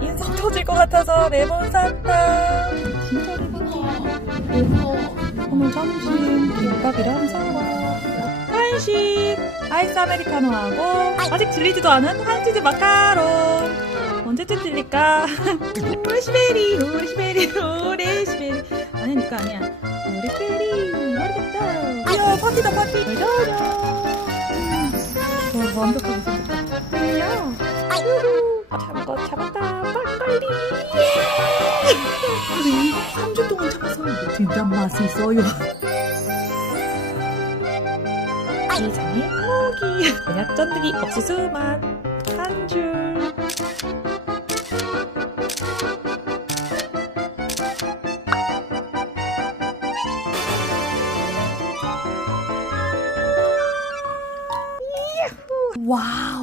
인성 터질 것 같아서 레몬 샀다. 진짜 대박이야. 그래서 오늘 점심 김밥이랑 사과. 간식 아이스 아메리카노하고 아직 질리지도 않은 황치즈 마카롱. 언제쯤 질릴까? 오레시베리 오레시베리 오레시베리 아니 니까 아니야. 오레시베리 모르겠다. 이야 파티다 파티. 짜잔. 와 완벽하게 생겼다. 끌려. 유후. 잡았 잡았다. 빨리. 우리 3주 동안 참아서 진짜 맛있어요. 이장의 모기 곤약 쫀득이 옥수수 맛한 줄. 와우.